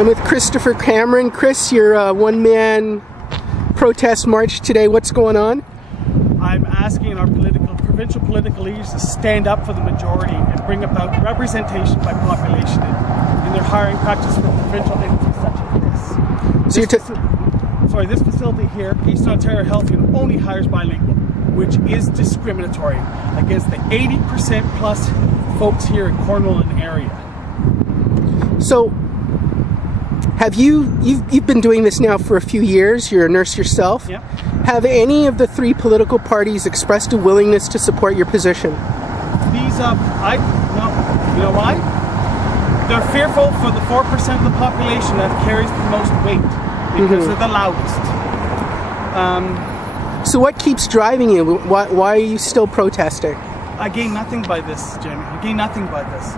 I'm with Christopher Cameron. Chris, you're a one-man protest march today. What's going on? I'm asking our provincial political leaders to stand up for the majority and bring about representation by population in their hiring practice for provincial entities such as this. So this facility here, Eastern Ontario Health Unit, only hires bilingual, which is discriminatory against the 80% plus folks here in Cornwall and area. So, you've been doing this now for a few years. You're a nurse yourself. Yeah. Have any of the three political parties expressed a willingness to support your position? You know why? They're fearful for the 4% of the population that carries the most weight because they're the loudest. So what keeps driving you? Why are you still protesting? I gain nothing by this, Jamie. I gain nothing by this.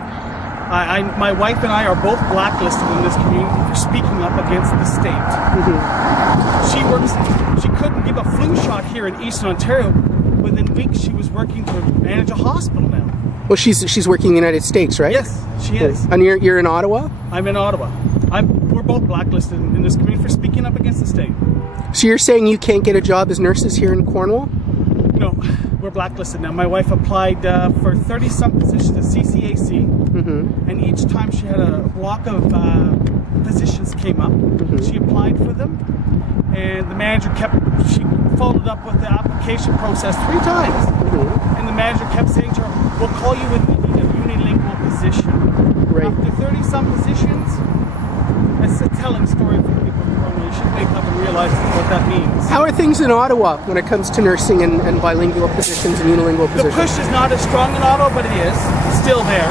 My wife and I are both blacklisted in this community for speaking up against the state. She couldn't give a flu shot here in Eastern Ontario. Within weeks, she was working to manage a hospital now. Well, she's working in the United States, right? Yes, she is. And you're in Ottawa? I'm in Ottawa. We're both blacklisted in this community for speaking up against the state. So you're saying you can't get a job as nurses here in Cornwall? No, we're blacklisted now. My wife applied for 30-some positions at CCAC, and each time she had a block of positions came up, she applied for them, and the manager she followed up with the application process 3 times, and the manager kept saying to her, "We'll call you when we need a unilingual position." Right. After 30-some positions, it's a telling story for people who probably should wake up and realize what that means. How are things in Ottawa when it comes to nursing and bilingual positions and unilingual positions? The push is not as strong in Ottawa, but it is still there.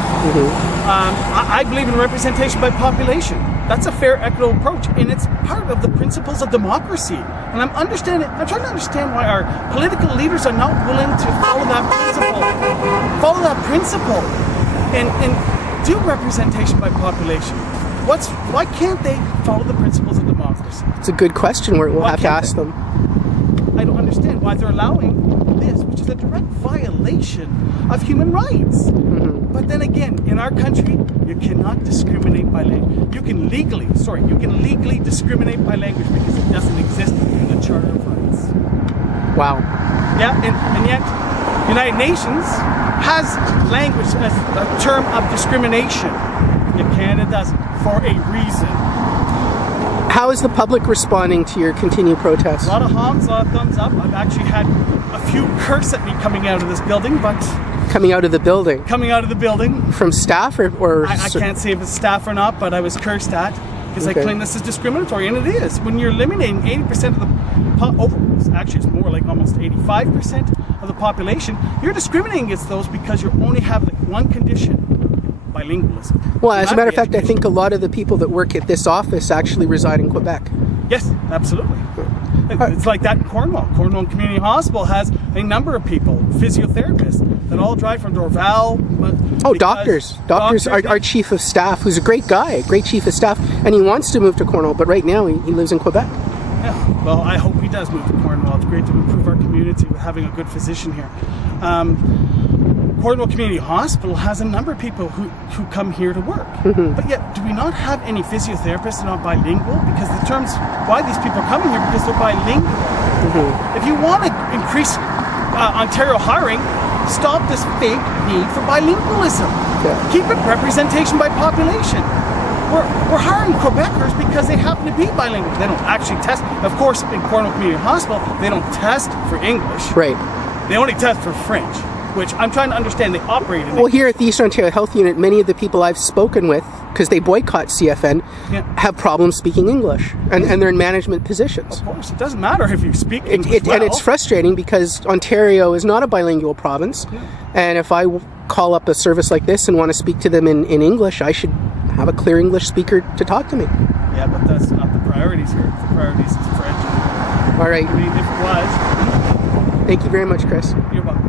I believe in representation by population. That's a fair, equitable approach, and it's part of the principles of democracy. And I'm trying to understand why our political leaders are not willing to follow that principle, and do representation by population. Why can't they follow the principles of democracy? It's a good question. We'll have to ask them. I don't understand why they're allowing this, which is a direct violation of human rights. But then again, in our country, you cannot discriminate by language. You can legally discriminate by language because it doesn't exist in the Charter of Rights. Wow. Yeah, and yet, United Nations has language as a term of discrimination. Yet Canada doesn't, for a reason. How is the public responding to your continued protests? A lot of honks, a lot of thumbs up. I've actually had a few curse at me coming out of this building, but... Coming out of the building? Coming out of the building. From staff or I can't say if it's staff or not, but I was cursed at because I claim this is discriminatory, and it is. When you're eliminating 80% of the actually it's more like almost 85% of the population, you're discriminating against those because you only have one condition: bilingualism. Well, as a matter of fact, I think a lot of the people that work at this office actually reside in Quebec. Yes, absolutely. It's like that in Cornwall. Cornwall Community Hospital has a number of people, physiotherapists, that all drive from Dorval. Doctors. Our chief of staff, who's a great guy, great chief of staff, and he wants to move to Cornwall, but right now he lives in Quebec. Yeah, well, I hope he does move to Cornwall. It's great to improve our community with having a good physician here. Cornwall Community Hospital has a number of people who come here to work. But yet, do we not have any physiotherapists that are not bilingual? Because the terms, why these people are coming here, because they're bilingual. If you want to increase Ontario hiring, stop this fake need for bilingualism. Keep it representation by population. We're hiring Quebecers because they happen to be bilingual. They don't actually test. Of course, in Cornwall Community Hospital, they don't test for English. Right. They only test for French, which I'm trying to understand. They operate in. Well, here at the Eastern Ontario Health Unit, many of the people I've spoken with, because they boycott CFN, have problems speaking English, and they're in management positions. Of course, it doesn't matter if you speak English well. And it's frustrating because Ontario is not a bilingual province, and if I call up a service like this and want to speak to them in English, I should have a clear English speaker to talk to me. Yeah, but that's not the priorities here. The priorities is French. All right. I mean, if it was... Thank you very much, Chris. You're welcome.